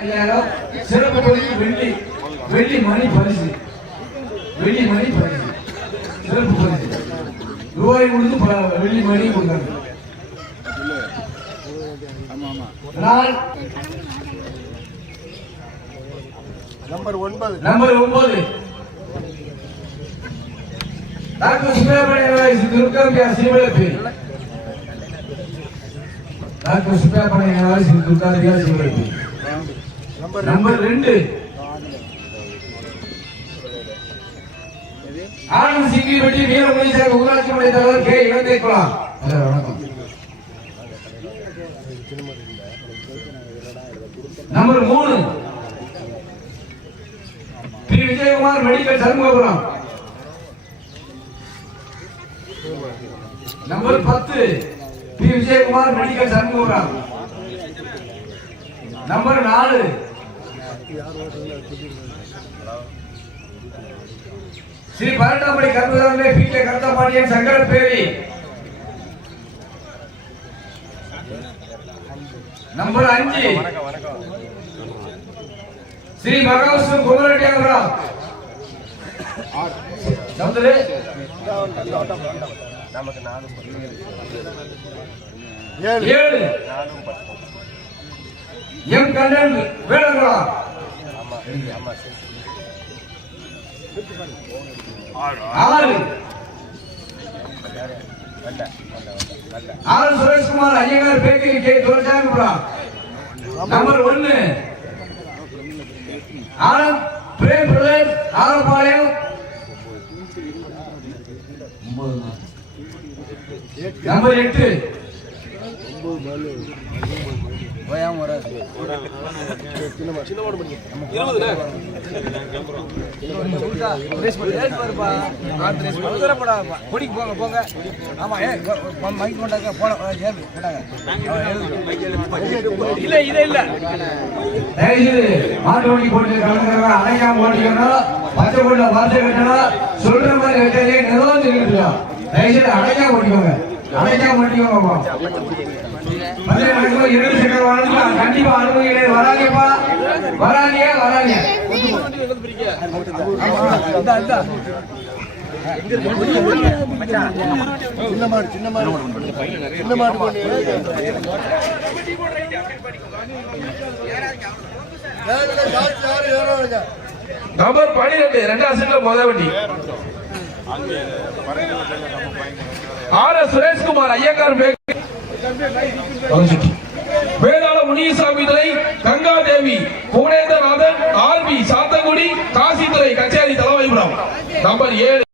சிறப்பு பரிசு வெள்ளி மணி பரிசு சிறப்பு பரிசு ரூபாய் கொடுத்து வெள்ளி மணி கொடுத்தாங்க. Number 9 doctor Subramaniya Durgam Sivalappi. Doctor Subramaniya Durgam Sivalappi. Number 2 Anand Singippatti Veeramuneeswarar ஊராட்சி மன்ற தலைவர் கே இளந்தேக்குளம். வணக்கம். Number 3 P Vijayakumar medical Shanmugapuram. Number 10 P Vijayakumar medical Shanmugapuram. Number 4 Shri Parattampadi Karuppasamy பீட்டே கருத்தாபாண்டியன் சங்கரப்பேரி. நம்பர் 5 ஸ்ரீ மகாவிஷ்ணு குமரட்டியாபுரம். சமுதிரே நமக்கு 7 M Kannan Velangulam. 6 Sureshkumar Iyengar bakery K Duraisamypuram. Number 1 Anand Prem Pradesh Arappalayam. Number 8 மாட்டு வண்டி போட்டு கலந்துக்கிறவங்க அணைக்காம ஓட்டிக்கணும். பச்சை போட்டு வார்த்தை கட்டணும். சொல்ற மாதிரி வச்சாலே நிர்வாகம் தெரிவிக்கலாம். தயவுசெய்து அணைக்காம ஓட்டிக்கோங்க. கண்டிப்பா அனுமதிகளே வராங்கப்பா. வராங்க சின்ன மாடு நம்பர் 12 2ஆம் செட்ல முதல் வண்டி ஆர்.எஸ். சுரேஷ்குமார் ஐயங்கார் வேதாள முனியசாமி துறை கங்காதேவி புவனேந்திரநாதன் ஆர்பி சாத்தங்குடி காசித்துறை கச்சேரி தலைமைபுரம். நம்பர் 7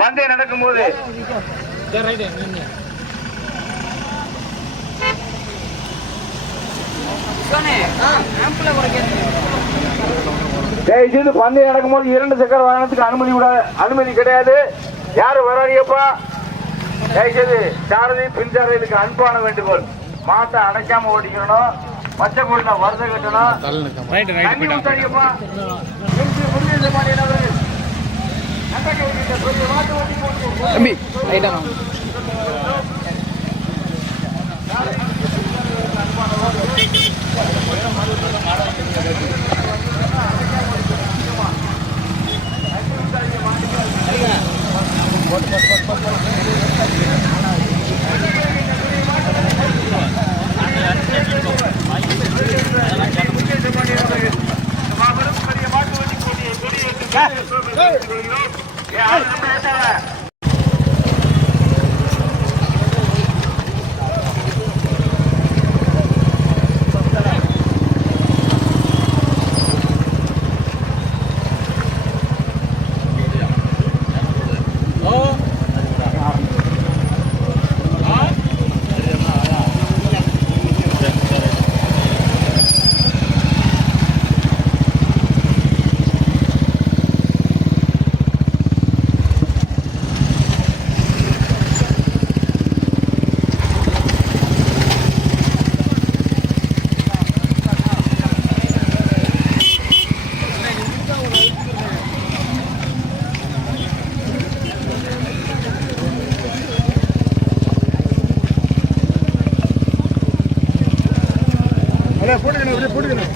பந்தயம் நடக்கும் போது பந்தயம் நடக்கும் போது 2 சக்கர வாகனத்துக்கு அனுமதி கிடையாது. யாரு வராடியப்பா தயவுசெய்து சாரதி பின் சாரதிக்கு அன்பான வேண்டுகோள். மாட்டை அடைக்காம ஓடிக்கணும். பச்சை கோயில வருத கட்டணும். போட்டுக்கணும்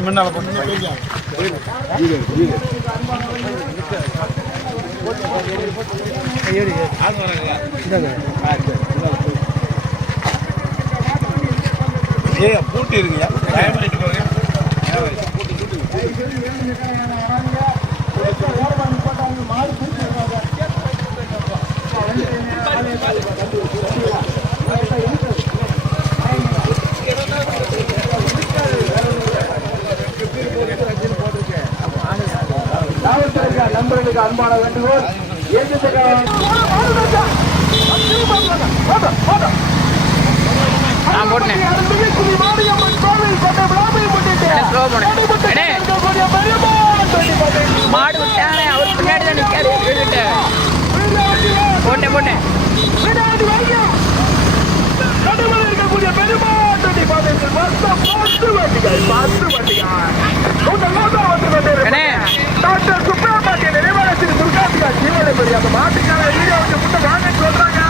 முன்னால போட்டு பூட்டி இருக்குங்க நண்பர்களுக்கு அன்பான வேண்டுகோள் மாடு விட்டானே அவர் பின்னாடி தான் நிற்காரு போட்டேன் போட்டேன் இருக்கக்கூடிய பெருமாட்டி பாதைகள் பத்து வண்டிகள் டாக்டர் சுப்பிரமணிய நினைவாளத்தில் துர்காபிகா ஜீவனை பெரிய அந்த மாட்டுக்கான வீடியோ முட்டை வாங்க சொல்றாங்க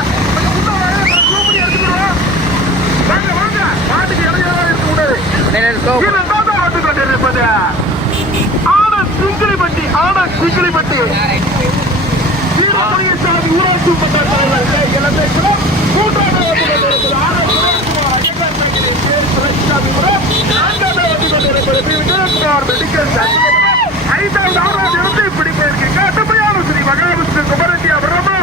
வாங்க வாங்க மாட்டுக்கு இடையில இருக்கக்கூடாது வந்து கொண்டிருப்பது ஆனந்த் சிங்கிளிப்பட்டி சாமி ஊராட்சி மன்ற தலைவர் இளம்பேசுகிறோம் ஐந்தாவது ஆறாவது இருந்து இப்படி போயிருக்கு கடுமையான ஸ்ரீ மகாவிஷ்ணு குமரண்யா பிரம்மா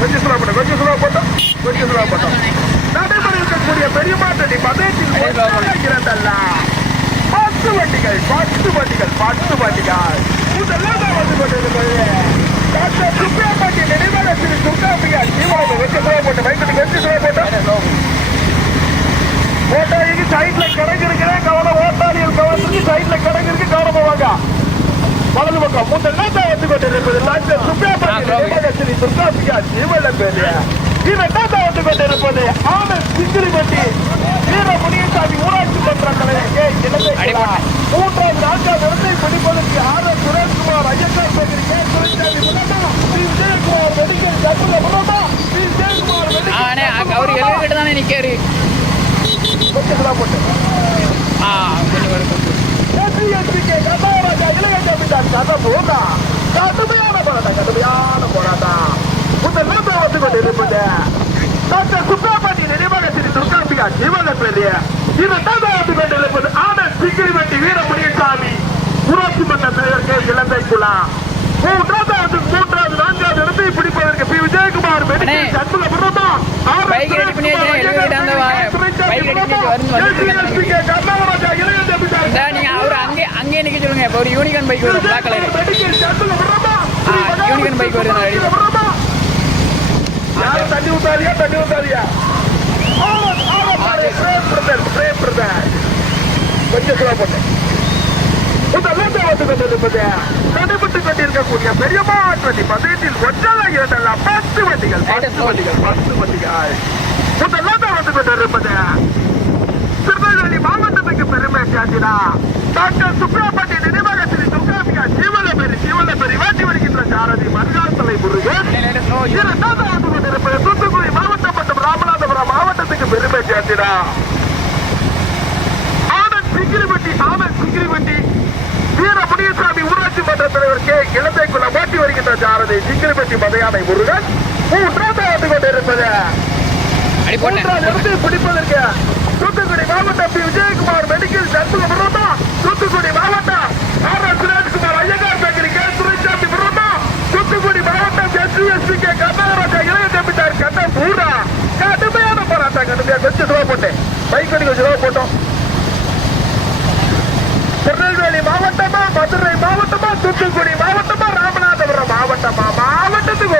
கொஞ்சம் சுலா போட்டோம் நடைமுறை இருக்கக்கூடிய பெரியமாட்டடி பதத்தில் இருக்கிறதல்ல 10 வண்டிகள் முதல்ல வந்து கொண்டிருக்கிறது டாக்டர் சுப்பிரமணிய நினைவாக ஸ்ரீ துர்காபிகா ஜீவாவை கொஞ்சம் சுலா போட்டோம் கொஞ்சம் சுலா போட்டோம் ஓட்டாளிக்கு சைட்ல கிடங்கு இருக்கிறேன் கவனம் ஓட்டாளிகள் கவனத்துக்கு சைட்ல கிடங்கு இருக்கு கவனமா வாங்க வலது பக்கம் முதல்ல வந்து கொண்டிருப்பது டாக்டர் சுப்பிரமணிய ஸ்ரீ துர்காபிகா ஜீவன பேரு இரண்டாவது வந்து கொண்டிருப்பது ஆனந்த் சிங்கிளிப்பட்டி வீர முனியசாமி ஊராட்சி மன்ற தலைவர் மூன்றாவது நான்காவது இடத்தை பிடிப்பதற்கு ஆர் சுரேஷ்குமார் ஐயங்கார் பேர் கே சுரேஷ்சாமி முன்னமா ஸ்ரீ விஜயகுமார் மெடிக்கல் சர்வல முன்னமா ஸ்ரீ விஜயகுமார் மெடிக்கல் அவர் எழுதிட்டு தானே நிற்காரு கடுமையான போராட்டம் முதல்ல வந்து கொண்டிருப்பது டாக்டர் சுப்பிரமணிய நினைவாக ஸ்ரீ துர்காபிகா ஜீவன பேரிய இரண்டாவது வந்து கொண்டிருப்பது ஆனந்த் சிங்கிளிப்பட்டி வீர முனியசாமி ஊராட்சி மன்ற தலைவர் இலந்தை குலா மூன்றாவது நான்காவது இடத்தை பிடிப்பதற்கு பி விஜயகுமார் மெடிக்கல் சண்முக பிரதமா அங்கே நிக்க சொல்லுங்க ஒரு யூனிகான் பைக் வரும் பிளாக் கலர் யூனிகன் பைக் வருது நான் விடுறோமா? யாரும் தண்ணி ஊத்தாதியா, தண்ணி ஊத்தாதியா. கொஞ்சம் சுலா போட்டேன். தடைபட்டு கொண்டிருக்கக்கூடிய பெரிய மாற்றத்தை பதினெட்டில் ஒன்றல்ல இரண்டல்ல 10 வண்டிகள் 10 வண்டிகள் 10 வண்டிகள் முதல்ல வந்து கொண்டிருப்பது திருநெல்வேலி மாவட்டத்துக்கு பெருமை சேர்த்தினா டாக்டர் சுப்ரமணி நினைவகத்தில் துர்காமியா ஜீவனபெரி வாட்டி வருகின்ற சாரதி மருகாத்தலை முருகன் இரண்டாவது வந்து கொண்டிருப்பது தூத்துக்குடி மாவட்டம் மற்றும் ராமநாதபுரம் மாவட்டத்துக்கு பெருமை சேர்த்தினா ஆனந்த் சிங்கிரிப்பட்டி வீர முனியசாமி ஊராட்சி மன்ற தலைவர் கே இளந்தைக்குள்ள மாட்டி வருகின்ற சாரதி சிங்கிரிப்பட்டி மதையானை முருகன் மூன்றாவது வந்து கொண்டிருப்பது பிடிப்பதற்கு தூத்துக்குடி மாவட்டம் பி விஜயகுமார் மெடிக்கல் சண்முகபுரமா தூத்துக்குடி மாவட்டம் R S Sureshkumar Iyengar bakery K துரைசாமி புரமா தூத்துக்குடி மாவட்டம் எஸ்பி கே கர்நாடகா இளைய தம்பித்தார் கண்ணன் பூரா கடுமையான போராட்டம் கடுமையா கொஞ்சம் சுலா போட்டேன் பைக் கொஞ்சம் சுலா போட்டோம். திருநெல்வேலி மாவட்டமா மதுரை மாவட்டமா தூத்துக்குடி மாவட்டமா ராமநாதபுரம் மாவட்டமா மாவட்டத்துக்கு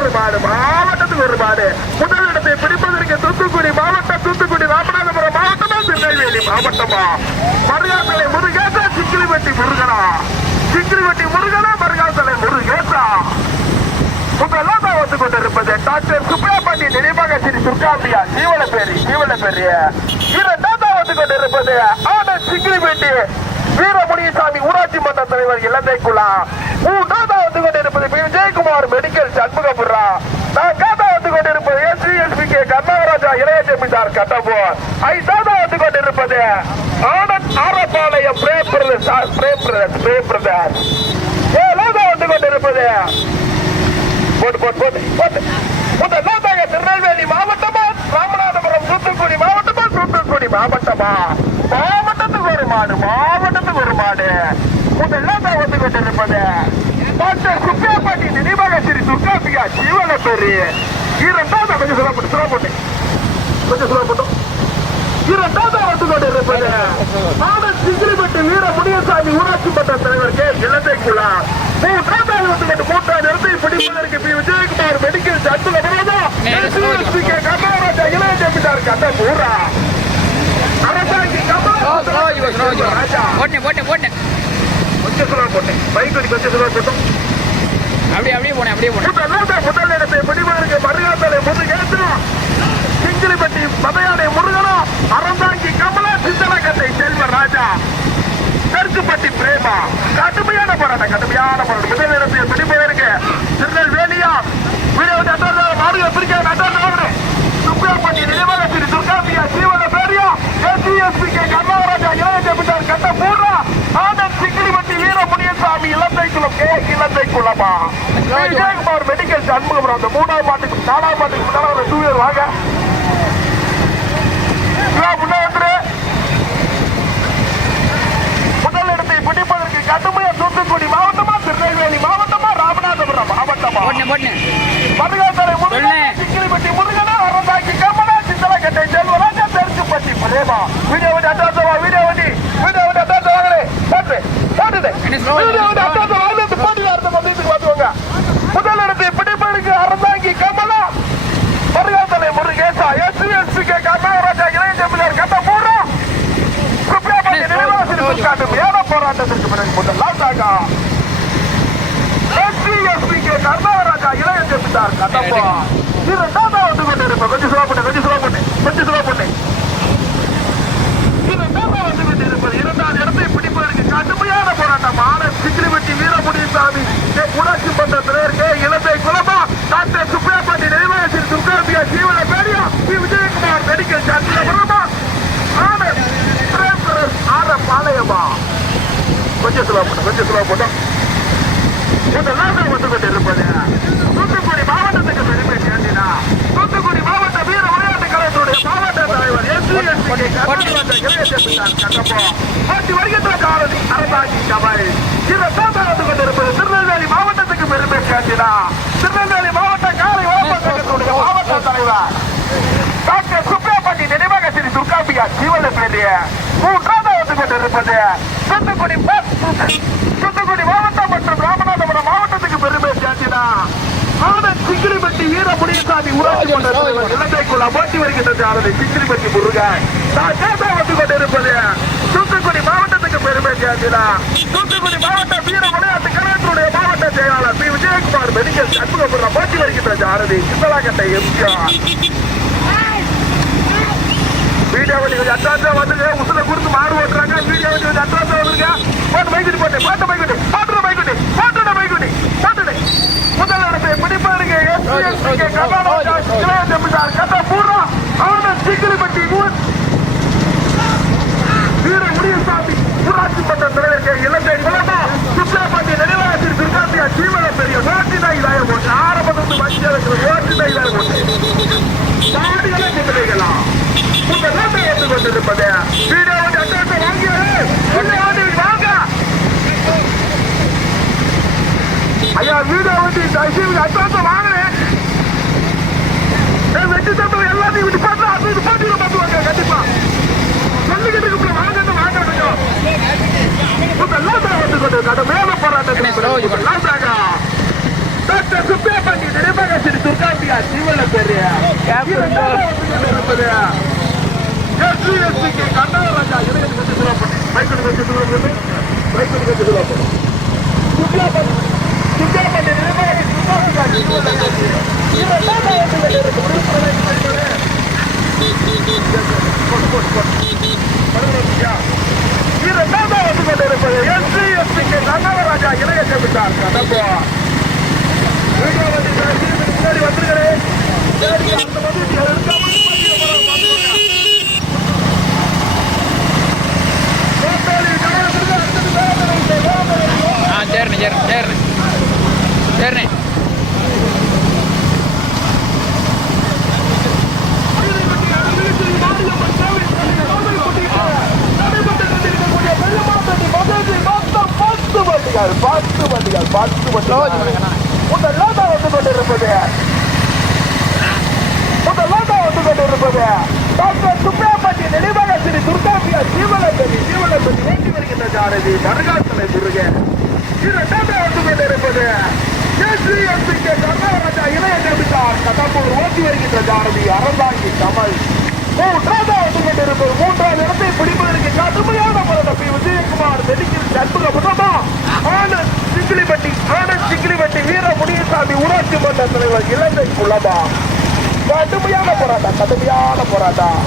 ஒரு மாடு முதலிடத்தை பிடிப்பதற்கு தூத்துக்குடி மாவட்டம் தூத்துக்குடி ராமநாதபுரம் மாவட்டமா திருநெல்வேலி மாவட்டமா மருகாத்தலை முருகேசா சிக்கிலிவெட்டி முருகனா மருகாத்தலை முருகேசா உங்களெல்லாம் தான் வந்து கொண்டிருப்பது டாக்டர் சுப்ரமணி நினைவாக ஸ்ரீ துர்காம்பியா ஜீவனபெரி இரண்டாவது வந்து கொண்டிருப்பது ஆனந்த் சிங்கிலிவெட்டி வீர முனியசாமி ஊராட்சி மன்ற தலைவர் இளந்தைக்குள்ளா மூன்றாவது வந்து கொண்டிருப்பது பி விஜயகுமார் மெடிக்கல் சண்முகபுரா நான்காவது வந்து கொண்டிருப்பது எஸ்பி கே கர்நாடகா இளைய ஜமீன்தார் கட்டபோர் ஐந்தாவது வந்து கொண்டிருப்பது ஆனந்த் ஆரப்பாளையம் பிரேம் பிரதர் ஏழாவது வந்து கொண்டிருப்பது முதலாவதாக திருநெல்வேலி மாவட்டமா ராமநாதபுரம் தூத்துக்குடி மாவட்டமா மாவட்டத்துக்கு ஒரு மாடு முதலாக வந்து கொண்டிருப்பது டாக்டர் சுப்ரமணி நினைவாக ஸ்ரீ துர்காம்பியா ஜீவனபெரி இரண்டாவது கொஞ்சம் சுலா போட்டோம் இரண்டாவது வந்து கொண்டிருப்பது ஆனந்த் சிங்கிலிப்பட்டி வீர முனியசாமி ஊராட்சி மன்ற தலைவர் கே இளந்தைக்குள்ளா மூன்றாவது வந்து மூன்றாவது இடத்தை பிடிப்பதற்கு பி விஜயகுமார் மெடிக்கல் சண்முகபுரமா எஸ்பி கே கர்நாடகா இளைய ஜமீன்தார் கண்ணன் பூரா அரசாங்கி போட்டேன் கொஞ்சம் சுலா போட்டேன் பைக் கொஞ்சம் சுலா போட்டோம். அப்படியே போனேன் முதல் இடத்தை பிடிப்பதற்கு மருகாத்தலை முருகேசா சிங்கிலிப்பட்டி மதையானை முருகனா அரசாங்கி கமலா சிந்தலகத்தை செல்வராஜா தெற்குப்பட்டி பிரேமா கடுமையான போராட்டம் முதல் இடத்தை பிடிப்பதற்கு திருநெல்வேலியா வீடியோ மாடுக பிரிக்க சுப்ரமணி நினைவாக ஸ்ரீ துர்காம்பியா ஜீவனபெரியா எஸ்பி கே கர்நாடகா இளைய ஜமீன்தார் கண்ணன் பூரா ஆனந்த் சிங்கிலிப்பட்டி வீர முனியசாமி இளந்தைக்குள்ளமா விஜயகுமார் மெடிக்கல் சண்முகபுரம் அந்த மூணாவது மாட்டுக்கு முன்னால ஒரு 2 வீலர் வாங்க முதல் இடத்தை பிடிப்பதற்கு கடுமையா தூத்துக்குடி மாவட்டமா திருநெல்வேலி மாவட்டமா ராமநாதபுரம் மாவட்டமா மருகாத்தலை முருகன் சிங்கிலிப்பட்டி முருகனா அரசாங்கி கமலா சிந்தலகட்டை செல்வராஜா தெற்குப்பட்டி பிரேமா வீடியோ முதல் இடத்தை பிடிப்பதற்கு அரசாங்கி கமலா மருகாத்தலை முருகேசா எஸ்பி கே கர்நாடகா இளைய ஜமீன்தார் கட்ட பூரா சுப்ரமணி நினைவாக கடுமையான போராட்டத்திற்கு பிறகு முதலாவதாக எஸ்பி கே கர்நாடகா இளைய ஜமீன்தார் கட்டப்பா இரண்டாவது வந்து கொண்டிருப்பேன் கொஞ்சம் சுலா போட்டேன் இரண்டாவது வந்து கொண்டிருப்பது இரண்டாவது இடத்தை பிடிப்பதற்கு கடுமையான போராட்டம் ஆனந்த் சிங்கிலிப்பட்டி வீர முனியசாமி ஊராட்சி மன்ற தலைவர் கே இளந்தை குலமா டாக்டர் சுப்ரமணி நினைவாக ஸ்ரீ துர்காம்பியா ஜீவனபெரியா பி விஜயகுமார் மெடிக்கல் சண்முகபுரமா ஆனந்த் ஆரப்பாளையமா கொஞ்சம் சுலா போட்டோம். முதலாவது வந்து கொண்டிருப்பது தூத்துக்குடி மாவட்டத்துக்கு பெருமை சேர்ந்தினா தூத்துக்குடி மாவட்ட வீர விளையாட்டு கழகத்துடைய மாவட்ட தலைவர் மாற்றி வருகின்ற காரணி அரசாங்கி கமல் இரண்டாவது வந்து கொண்டிருப்பது திருநெல்வேலி மாவட்டத்துக்கு பெருமை சேர்ந்தினா திருநெல்வேலி மாவட்ட காலை கழகத்துடைய மாவட்ட தலைவர் டாக்டர் சுப்ரமணி நினைவாக ஸ்ரீ துர்காம்பியா ஜீவனபெரி மூன்றாவது வந்து கொண்டிருப்பது தூத்துக்குடி மாவட்டம் மற்றும் ராமநாதபுரம் மாவட்டத்துக்கு பெருமை சேர்த்தினா ஆனந்த் சிங்கிலிப்பட்டி வீரமுனியசாமி ஊராட்சி மன்ற தலைவர் இலங்கைக்குள்ள போட்டி வருகின்ற சாரதி சிங்கிலிப்பட்டி முருகன் வந்து கொண்டிருப்பது தூத்துக்குடி மாவட்டத்துக்கு பெருமை சேர்ந்தா தூத்துக்குடி மாவட்ட வீர விளையாட்டு கழகத்தினுடைய மாவட்ட செயலாளர் பி விஜயகுமார் மெடிக்கல் அற்புதப்படுற போட்டி வருகின்ற சாரதி சித்தலாக்கட்டை எம்ஜிஆர் வீடியோ வண்டி கொஞ்சம் அட்வான்ஸா வந்துருங்க உசுல கொடுத்து மாடு ஓட்டுறாங்க வீடியோ வண்டி கொஞ்சம் அட்வான்ஸா வந்துருங்க போட்டு பைக்குட்டி போட்டு போட்ட பைக்குட்டி போட்டுட பைக்குட்டி போட்டுட பைக்குட்டி போட்டுடு முதல் இடத்தை பிடிப்பாருங்க கட்ட பூரா ஆனந்த் சிங்கிலிப்பட்டி வீர முனியசாமி ஊராட்சி மன்ற தலைவர் இலங்கை குளமா சுப்பிரமணிய நினைவாசிரியர் துர்காந்தியா ஜீவன பெரிய ஓட்டினாய் இதாய போட்டு ஆரம்பத்திலிருந்து வஞ்சியலுக்கு ஓட்டினாய் இதாய போட்டு சாடிகளை குதிரைகளாம் உங்க நாட்டை வந்து கொண்டிருப்பது வீடியோ வந்து அட்வான்ஸை வாங்கியது வாங்க ஐயா வீடியோ வந்து அட்வான்ஸை வாங்கினேன் வெட்டி தப்பு எல்லாத்தையும் விட்டு பார்த்தா அது பாட்டியில பார்த்துவாங்க கண்டிப்பா சொல்லிக்கிட்டு வாங்க வாங்க வந்து கொண்டு கடை மேல போராட்டம் டாக்டர் சுப்பிரமணி நினைவகசிரி துர்காம்பியா ஜீவன பெரிய கண்ணாராஜா ராஜா இளைய கமிட்டார் கடம்போ முன்னாடி வந்துருக்கிறேன் சரிண்ணே சரிண்ணே சரிண்ணே டாக்டர் சுப்பிரமணி நினைவகசிரி துர்காம்பியா ஜீவனபதி ஓட்டி வருகின்ற சாரதி மருகாசனை முருகன் வந்து கொண்டிருப்பது கர்நாடகா இளைய கமிட்டார் கடம்பூர் ஓட்டி வருகின்ற சாரதி அறந்தாங்கி கமல் மூன்றாவது வந்து கொண்டிருப்பது மூன்றாவது இடத்தை பிடிப்பதற்கு கடுமையான போராட்டம் பி விஜயகுமார் மெடிக்கல் அற்புதப்பட்டமா ஆனந்த் சிங்கிலிப்பட்டி வீர முனியசாமி ஊராட்சி மன்ற தலைவர் இலங்கை குளமா கடுமையான போராட்டம்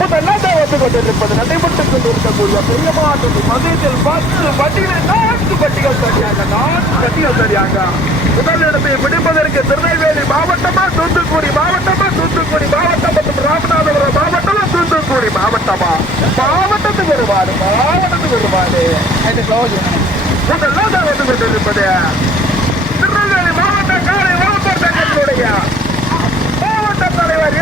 முதலாக வந்து கொண்டிருப்பது நடைபெற்றுக் கொண்டிருக்கக்கூடிய பெரிய மாற்றம் மதியத்தில் 10 வண்டிகள் 4 வண்டிகள் சரியாக முதல் இடத்தை பிடிப்பதற்கு திருநெல்வேலி மாவட்டமா தூத்துக்குடி மாவட்டம் மற்றும் ராமநாதபுரம் மாவட்டமா தூத்துக்குடி மாவட்டத்துக்கு வருவாரு முதலாக வந்து கொண்டிருப்பது திருநெல்வேலி மாவட்ட காலை வளர்ப்பு சங்கத்தினுடைய மாவட்ட தலைவர்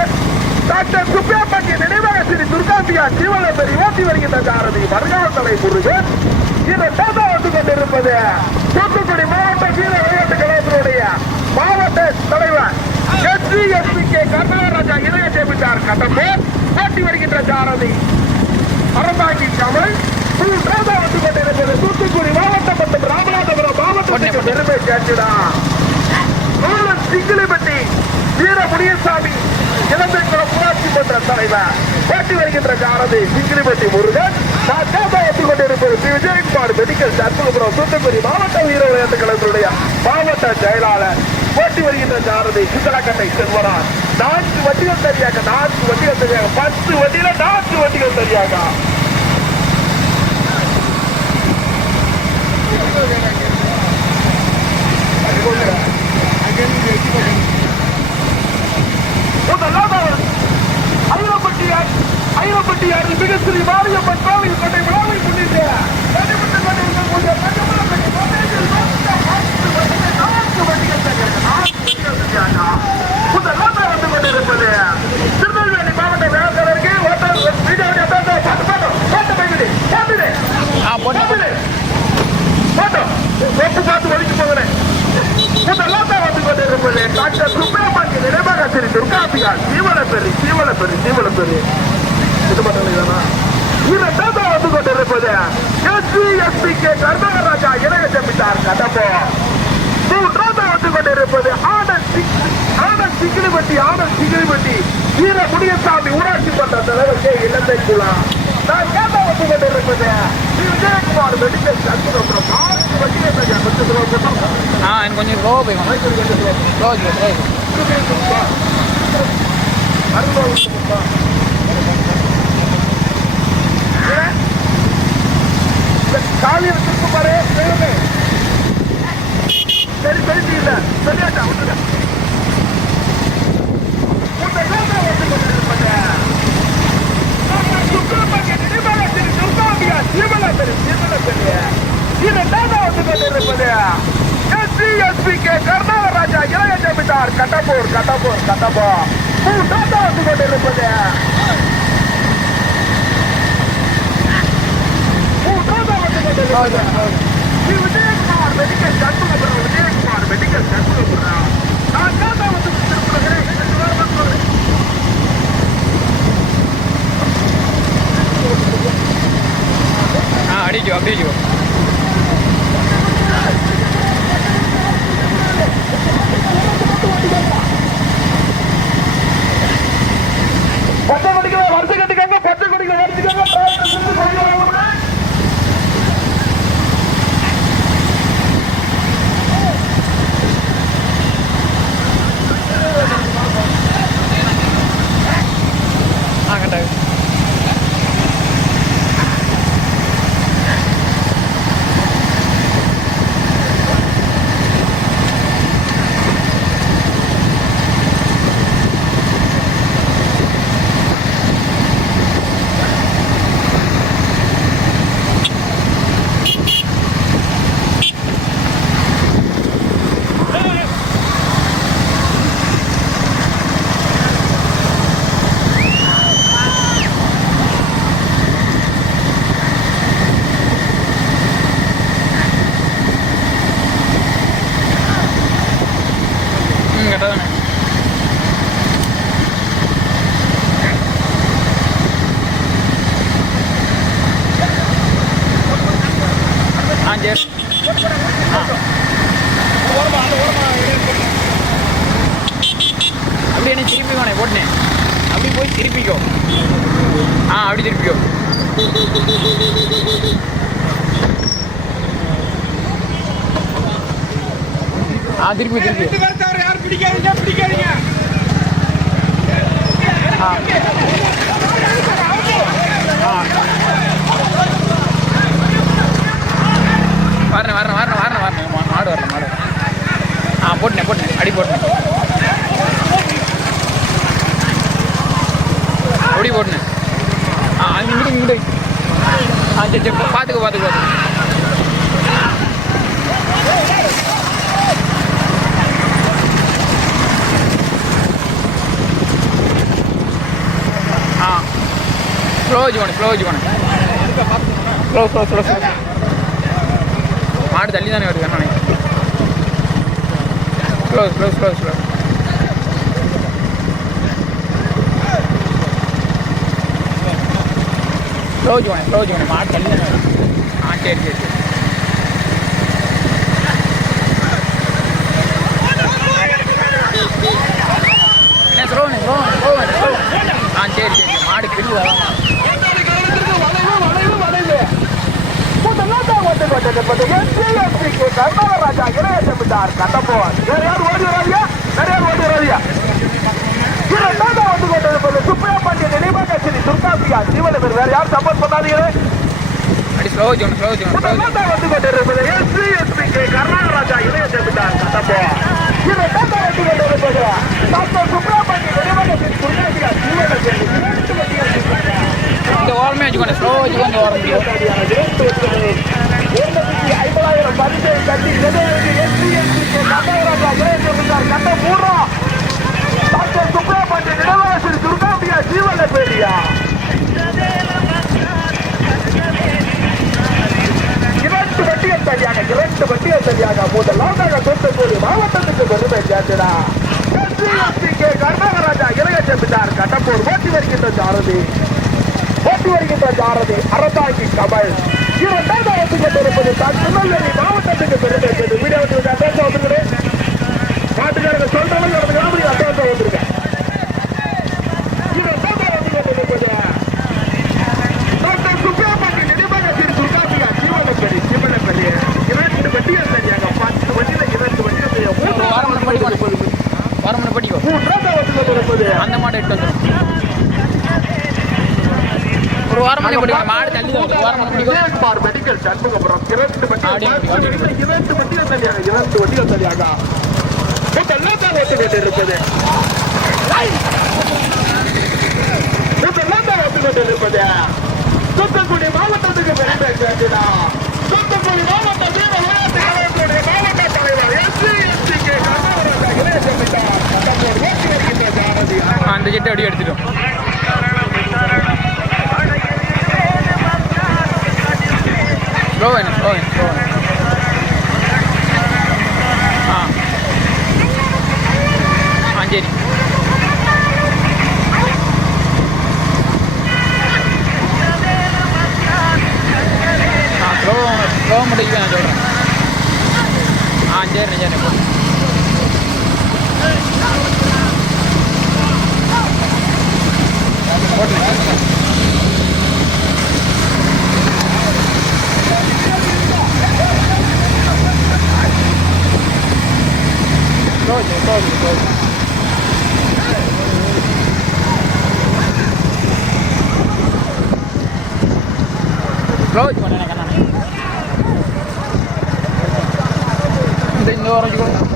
டாக்டர் சுப்பிரமணிய நினைவகசிரி துர்காம்பியா ஜீவனபதி ஓட்டி வருகின்ற சாரதி மருகாசனை முருகன் இரண்டாவது வந்து கொண்டிருப்பது தூத்துக்குடி மாவட்ட வீர விளையாட்டு கழகத்தினுடைய மாவட்ட தலைவர் கர்நாடகா இளைய ஜெமிட்டார் கடம்பு ஓட்டி வருகின்ற சாரதி அறந்தாங்கி கமல் மூன்றாவது வந்து கொண்டிருப்பது தூத்துக்குடி மாவட்டம் மற்றும் ராமநாதபுரம் மாவட்டத்துக்கு பெருமை சேர்த்துடா சிங்கிலிப்பட்டி வீர முனியசாமி இளம்பெண்குளம் ஊராட்சி மன்ற தலைவர் ஓட்டி வருகின்ற சாரதி சிங்கிலிப்பட்டி முருகன் வந்து கொண்டிருப்பது பி விஜயகுமார் மெடிக்கல் அற்புதபுரம் தூத்துக்குடி மாவட்ட வீர விளையாட்டு கழகத்தினுடைய மாவட்ட செயலாளர் ஓட்டி வருகின்ற சாரதி சித்தலாக்கட்டை செல்வரான் 4 வண்டிகள் சரியாக 10 வண்டியில 4 வண்டிகள் சரியாக ஐரோப்பட்டியாரில் மிகச்சிறி மாரியம்மன் கோவில் கொண்டை விழாவை முன்னிட்டு நடைபெற்றுக் கொண்டிருக்கக்கூடிய வந்து கொண்டிருப்பது திருநெல்வேலி மாவட்ட வேளாளருக்கு பார்த்து வலிக்கு போகிறேன் வந்து கொண்டிருப்பது டாக்டர் சுப்பிரமணிய நினைவகசிரி துர்காம்பியா ஜீவனப்பெரி இது மட்டும் இல்லைதானா இரண்டாவது வந்து கொண்டிருப்பது SCSPK கர்நாடகராஜா இளைய ஜமீன்தார் கடம்போ. மூன்றாவது வந்து கொண்டிருப்பது ஆனந்த் சிங்கிலிப்பட்டி வீர முனியசாமி ஊராட்சி மன்ற தலைவர் கே இலந்தை குலா. நான் கேட்ட வந்து கொண்டிருப்பது விஜயகுமார் மெடிக்கல் சர்க்குலர் கொஞ்சம் ஸ்லோவாக காலியில் திருப்பு பாரு. சரி சரி இல்ல சரியாட்டா விட்டுங்க. கர்நாடகராஜா இளைய ஜமீன்தார் கடம்பூர். மூன்றாவது வந்து கொண்டிருப்பது விஜயகுமார் மெடிக்கல் சர்க்குலர். நான் கேட்டா வந்து திருப்புகிறேன். அடிக்கோ அப்படிக்கோ. பச்சை கொடிகளை வரிசை கட்டிக்காங்க. கட்டாது. அப்படியே என்ன திருப்பிக்கோண்ணே போட்டேன். அப்படி போய் திருப்பிக்கோ. அப்படி திருப்பிக்கோ. திருப்பி யாரும் பிடிக்காதீங்க. வரணும் மாடு வரல. போட்டேன் அடி போட்டேன். அப்படி போட்டேன். இங்கிட்டு சரி பார்த்துக்கோ. ஸ்லோ வச்சுக்கோண்ணே. ஸ்லோ. மாடு தள்ளி தானே வருது வேணாண்ணே. ஸ்லோ. ஸ்லோ வச்சுக்கோண்ணே. மாடு தள்ளி தானே வருது. சரி. என்ன ஸ்லோண்ணே. சரி. மாடு கிடுவா. கர்நாடகராஜா இளைய ஜமீன்தார் கடம்போ. வேற யாரும் ஓடி வராதியா. இரண்டாவது வந்து கொண்டிருப்பது சுப்ரியா பாண்டியன் நினைவாக கட்சி துர்காபியா ஜீவனவர். வேற யாரும் சப்போர்ட் பண்ணாதீங்க. ஸ்லோ வந்து கொண்டிருப்பது SCSPK கர்நாடகராஜா இளைய ஜமீன்தார் கடம்போ. இரண்டாவது வந்து கொண்டிருப்பது டாக்டர் சுப்ரியா பாண்டியன் நினைவாக கட்சி துர்காபியா ஜீவனவர். இந்த ஓரமே வச்சுக்கோண்ணே. ஸ்லோ வச்சுக்கோ. இந்த ஓரம் 50,000 பரிசை கட்டி SCSPK கர்நாடகராஜா இளைய ஜமீன்தார் கடம்பூரா. டாக்டர் சுப்ரியா பாண்டியன் நினைவாக ஸ்ரீ துர்காபியா ஜீவனபேரியா. இரண்டு வட்டிகள் சரியாக முதலாவதாக தூத்துக்குடி மாவட்டத்துக்கு பெருமை சேர்ந்ததா. SCSPK கர்நாடகராஜா இளைய ஜமீன்தார் கடம்பூர் ஓட்டி வருகின்ற சாரதி. ஓட்டி வருகின்ற சாரதி அரசாங்கி கமல். இரண்டாவது வந்து கொண்டிருப்பது திருநெல்வேலி மாவட்டத்துக்கு பெருமை வீடியோ அட்ரஸ் வந்துருக்கேன். நாட்டுக்காரங்க சொல்றவங்க அட்ரஸ் வந்திருக்கேன். இரண்டாவது வந்து கொண்டிருப்பது டாக்டர் சுப்பிரமணிய நினைவகத்தின் துர்காபிகா ஜீவனப்படி இரண்டு வண்டிகள் தெரியாங்க. 10 வண்டியில 2 வண்டிகள் தெரியும். அந்த மாட்டை எட்டு ஒரு வாரம் மணி படிக்கும் மாடு தள்ளி ஒரு வாரம் மணி படிக்கும் மெடிக்கல் சண்முகபுரம் 2 வண்டிகள் தெரியாங்க. 2 வண்டிகள் தெரியாங்க. இருப்பது இருப்பது தூத்துக்குடி மாவட்டத்துக்கு பெருமை சேர்த்துடா. தூத்துக்குடி மாவட்ட வீர விளையாட்டு கழகத்துடைய மாவட்ட தலைவர் அந்த ஜெட்டை அப்படியே எடுத்துட்டோம். ஸ்லோ வேணும் ஸ்லோ வேணும் ஸ்லோ வேணும். சரி ஸ்லோ முடிக்க நான் சொல்கிறேன். சரி சரி க்ளோஸ் பண்ணேன் கண்ணா. இந்த ஓரஞ்சு போட்டேன்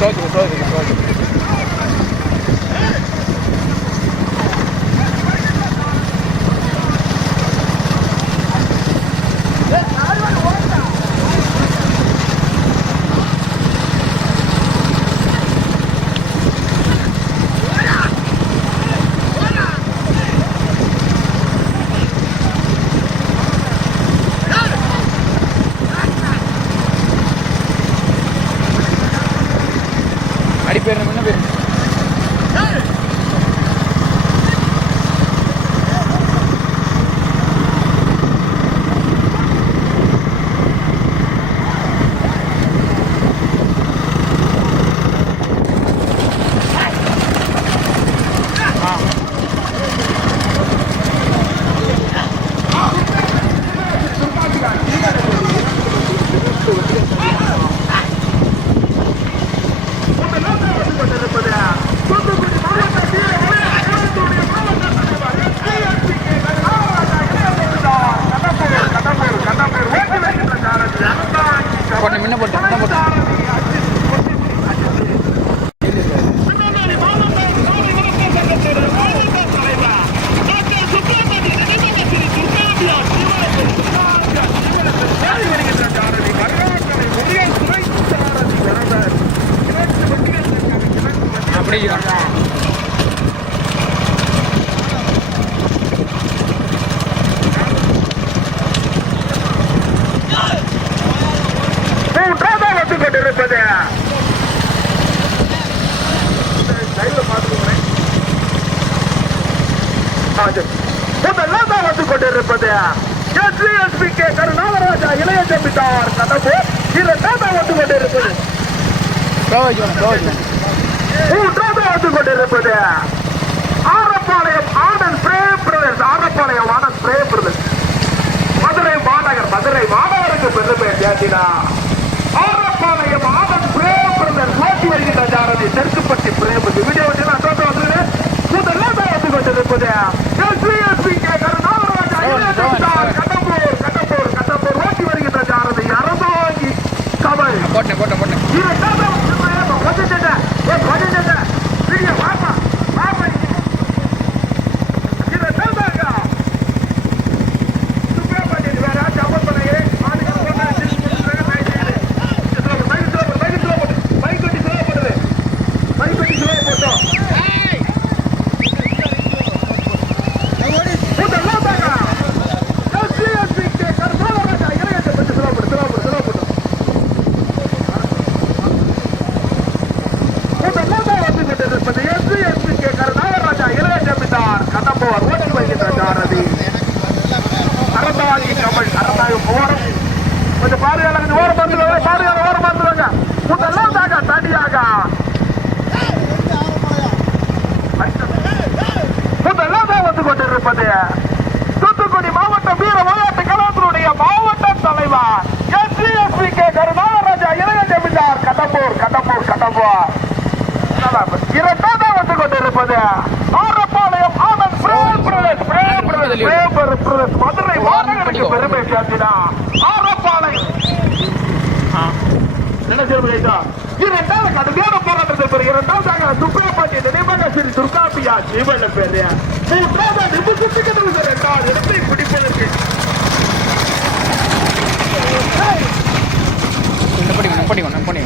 சோது அடி பேர் என்ன பேர் கருணாகராஜா இளைய ஜம்பிட்டார் கதவு இரண்டாவது வந்து கொண்டிருப்பது கொண்டிருப்பது ஆரப்பாளையம் ஆனந்த் பிரதர்ஸ். ஆரப்பாளையம் ஆனந்த் பிரதர்ஸ் மதுரை மாநகருக்கு பெருமை சேர்த்தினா. ஆரப்பாளையம் ஆனந்த் பிரதர்ஸ் ஓட்டி வருகின்ற சாரதி தெற்குப்பட்டி பிரேமதி வீடியோ வந்து கொண்டிருப்பது கடம்பூர் ஓட்டி வருகின்ற சாரதி அரசாங்கி கமல். போட்டேன் போவார் ஓட்டல் வைக்கின்ற சாரதி அறந்தாங்கி கமல் அறந்தாங்க போறோம் கொஞ்சம் பாதுகாப்பு ஓரம் பார்த்துருவாங்க பாதுகாப்பு ஓரம் பார்த்துருவாங்க முதல்லாம் தாங்க தனியாக முதல்லாம் தான் வந்து கொண்டிருப்பது தூத்துக்குடி மாவட்ட வீர விளையாட்டு கழகத்தினுடைய மாவட்ட தலைவர் SSPK கருணாராஜா இளைய ஜமீன்தார் கடம்பூர் இரண்டாவது வந்து கொண்டிருப்பது ஆரப்பாளையம் ஆனந்த் மதுரை மாநகருக்கு பெருமை சேர்த்தினா ஆரப்பாளையம் இரண்டாவது கடுமையான போராட்டத்தில் பெறும் இரண்டாவதாக துர்காபாட்டி நினைவாக ஸ்ரீ துர்காபியா ஜீவன பேரு மூன்றாவது நிமிஷத்துக்கு இரண்டாவது இடத்தை பிடிப்பதற்கு பண்ணி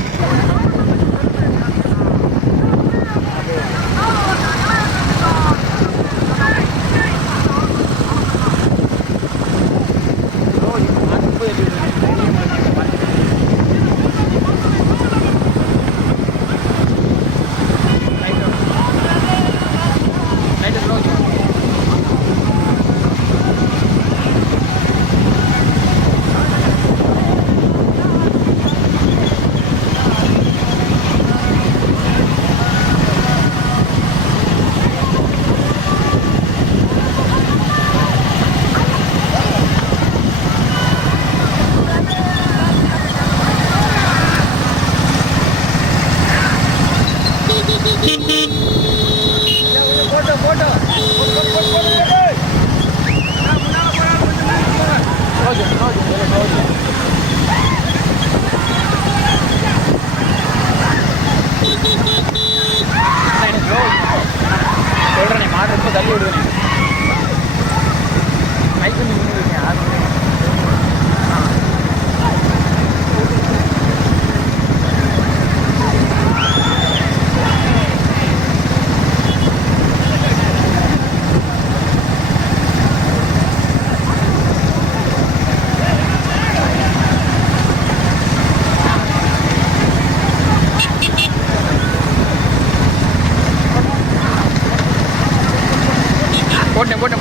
சொல்றேன் மாடு ரொம்ப தள்ளி விடுவேன் மைக் வந்து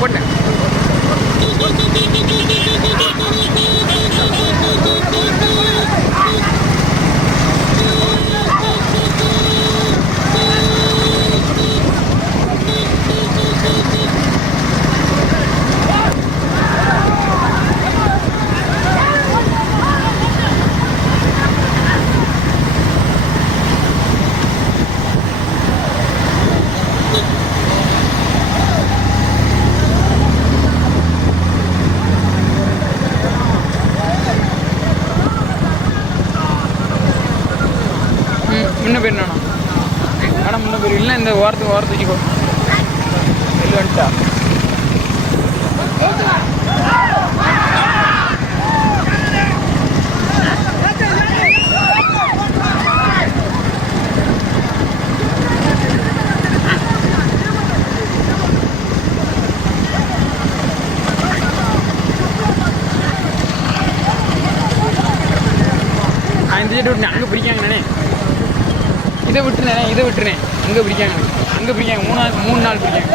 போட்டேன் முன்ன போயிருண்ணா ஆனால் முன்ன போயிரு இல்லை இந்த ஓரத்துக்கு வச்சுக்கோ வெளில வந்துட்டா இந்த சைடு விட்டுனேன் அங்கே பிடிக்காங்கண்ணே இதை விட்டுனேன் அங்கே பிடிக்காங்க 3 நாள் பிடிக்காங்க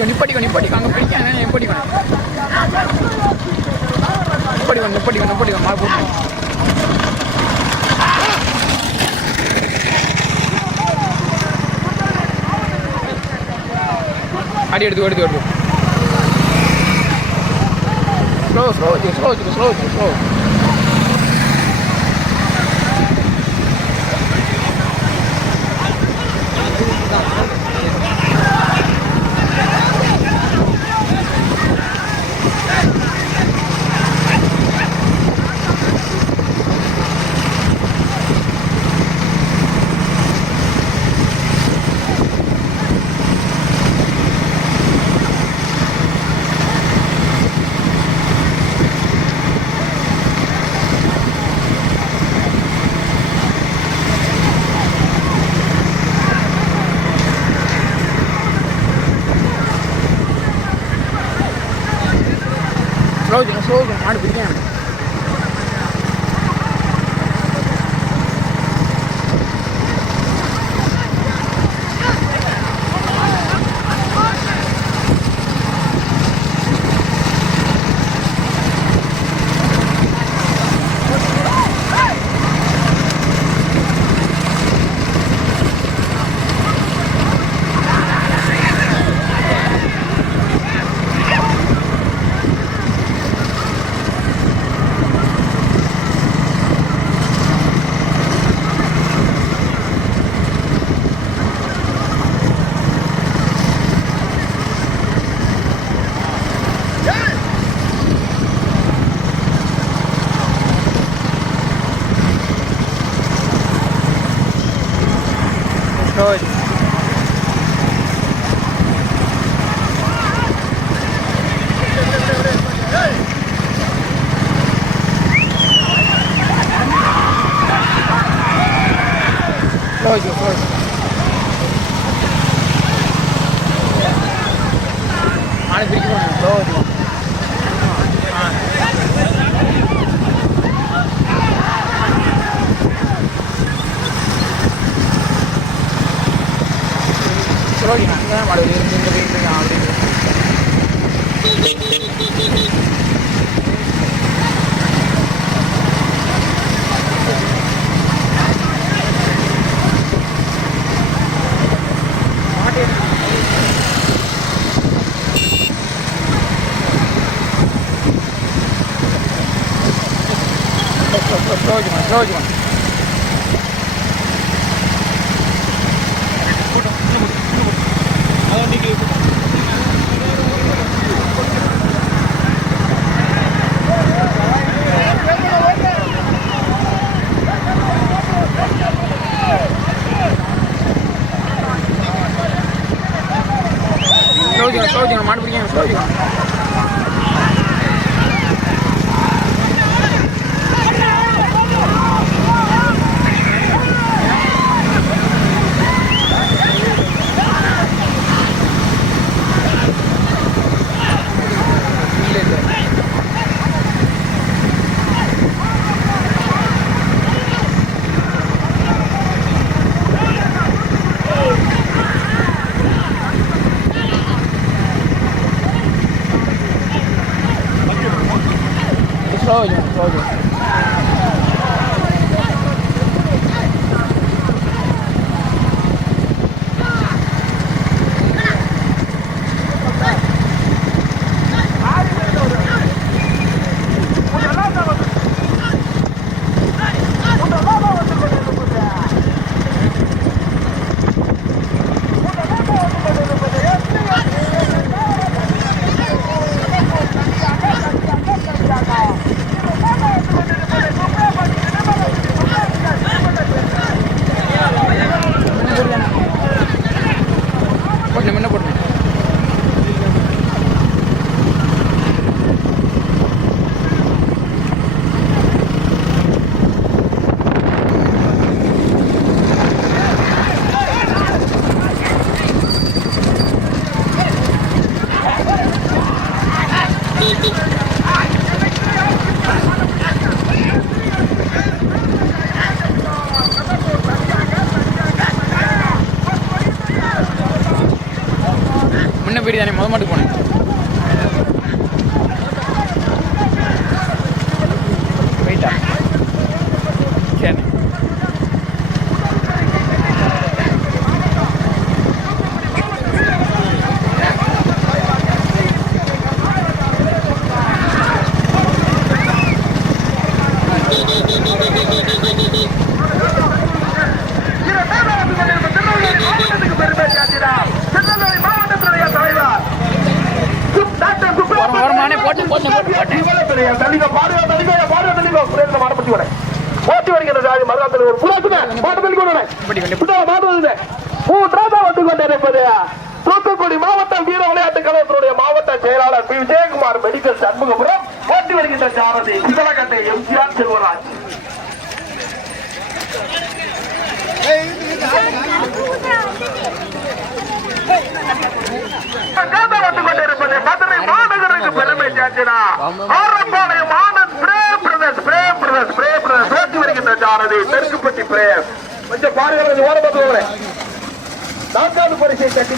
நிப்பாட்டிக்கோ அங்கே பிடிக்காங்க நிப்பாட்டிக்கோ மாறு போட்டு அடி எடுத்து ஸ்லோ மாடு பிடிக்காங்க ரோஜ் ரோஜ் ரோஜ் ஆளு பிரிக்கணும் ரோஜ் ரோஜ் அங்கே மாடு இருந்து இந்த போயிட்டு இருக்கான் அப்படின்னு ரோஜ் ரோஜ் மாடு பிடிக்க ரோஜ் ரோஜ் போட்டு முன்ன போட்டு முன்ன போயிட்டு தானே முத மாட்டுக்கு போனேன் போயிட்டா சரி வருமானே போட்டு போட்டு போட்டு போட்டேன் ஓட்டி வருகின்ற ஜாதி மருதாத்தில் ஒரு புறாக்குங்க மாட்டு தள்ளி கொண்டு மாட்டு மூன்றாவது வந்து கொண்டிருப்பது தூத்துக்குடி மாவட்டம் வீர விளையாட்டு கழகத்தினுடைய மாவட்ட செயலாளர் பி விஜயகுமார் மெடிக்கல் சண்முகபுரம் ஓட்டி வருகின்ற சாரதி சிதலக்கட்டை எம்ஜிஆர் செல்வராஜ். கொண்டிருப்பது மதுரை மாநகருக்கு பெருமை சேர்த்தினா ஆரம்பாளையம் ஆனந்த் பிரதேஷ் ஓட்டி வருகின்ற சாரதி தெற்குப்பட்டி பிரேம். கொஞ்சம் பாருங்கள், ஓர பார்த்து நான்காவது பரிசை கட்டி